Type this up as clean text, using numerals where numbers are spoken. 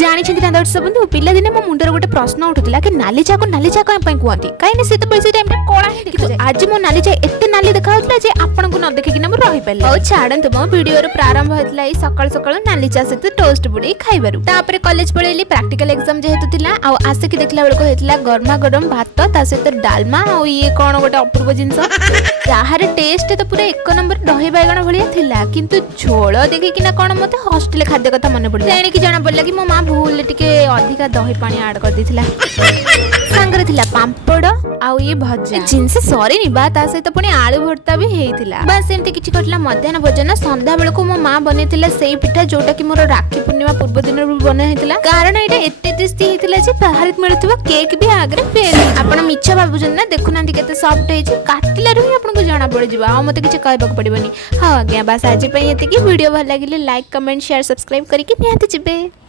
ଜାଣିଛନ୍ତି ନା ଦର୍ଶକ ବନ୍ଧୁ ପିଲାଦିନେ ମୋ ମୁଣ୍ଡରେ ଗୋଟେ ପ୍ରଶ୍ନ ଉଠୁଥିଲା କି ନାଲି ଚା କଣ ପାଇଁ କୁହନ୍ତି କାହିଁକି ସେତେବେଳେ ସେ ଟାଇମରେ କଳା ହିଁ ଦେଖାଯାଏ। ଆଜି ମୋ ନାଲି ଚା ଏତେ ନାଲି ଦେଖାଯାଉଥିଲା ଯେ ଆପଣଙ୍କୁ ନ ଦେଖିକିନା ମୁଁ ରହିପାରିଲି। ହଉ ଛାଡ଼ନ୍ତୁ ମୋ ଭିଡ଼ିଓର ପ୍ରାରମ୍ଭ ହେଇଥିଲା ଏଇ ସକାଳୁ ସକାଳୁ ନାଲି ଚା ସହିତ ଟୋଷ୍ଟ ବୁଡ଼େଇ ଖାଇବାରୁ। ତାପରେ କଲେଜ ପଳେଇଲି ପ୍ରାକ୍ଟିକାଲ ଏକ୍ସାମ ଯେହେତୁ ଥିଲା ଆଉ ଆସିକି ଦେଖିଲା ବେଳକୁ ହେଇଥିଲା ଗରମା ଗରମ ଭାତ ତା ସହିତ ଡାଲମା ଆଉ ଇଏ କଣ ଗୋଟେ ଅପୂର୍ବ ଜିନିଷ ଯାହାର ଟେଷ୍ଟ ତ ପୁରା ଏକ ନମ୍ବର ଦହି ବାଇଗଣ ଭଳିଆ ଥିଲା କିନ୍ତୁ ଝୋଳ ଦେଖିକିନା କଣ ମତେ ହଷ୍ଟେଲ ଖାଦ୍ୟ କଥା ମନେ ପଡ଼ିଲା। ତେଣିକି ଜଣା ପଡ଼ିଲା କି ମୋ ମା ଭୁଲରେ ଟିକେ ଅଧିକା ଦହି ପାଣି ଆଡ୍ କରିଦେଇଥିଲା। ସାଙ୍ଗରେ ଥିଲା ପାମ୍ପଡ଼ ଆଉ ଇଏ ଭଜା ଜିନିଷ ସରିନି ବା ତା ସହିତ ପୁଣି ଆଳୁ ଭର୍ତ୍ତା ବି ହେଇଥିଲା। ବାସ୍ ଏମିତି କିଛି କରିଥିଲା ମଧ୍ୟାହ୍ନ ଭୋଜନ। ସନ୍ଧ୍ୟା ବେଳକୁ ମୋ ମା ବନେଇଥିଲା ସେଇ ପିଠା ଯୋଉଟା କି ମୋର ରାକ୍ଷୀ ପୂର୍ଣ୍ଣିମା ପୂର୍ବ ଦିନରୁ ବନା ହେଇଥିଲା କାରଣ ଏଇଟା ଏତେ ଟେଷ୍ଟି ହେଇଥିଲା ଯେ ବାହାରେ ମିଳୁଥିବା କେକ୍ ବି ଆଗରେ ଫେଲ୍। ଆପଣ ମିଛ ଭାବୁଛନ୍ତି ନା ଦେଖୁନାହାନ୍ତି କେତେ ସଫ୍ଟ ହେଇଛି କାଟିଲାରୁ ହିଁ ଆପଣଙ୍କୁ ଜଣା ପଡ଼ିଯିବ ଆଉ ମତେ କିଛି କହିବାକୁ ପଡ଼ିବନି। ହଁ ଆଜ୍ଞା ବାସ୍ ଆଜି ପାଇଁ ଏତିକି। ଭିଡ଼ିଓ ଭଲ ଲାଗିଲେ ଲାଇକ୍ କମେଣ୍ଟ ସେୟାର ସବସ୍କ୍ରାଇବ କରିକି ନିହାତି ଯିବେ।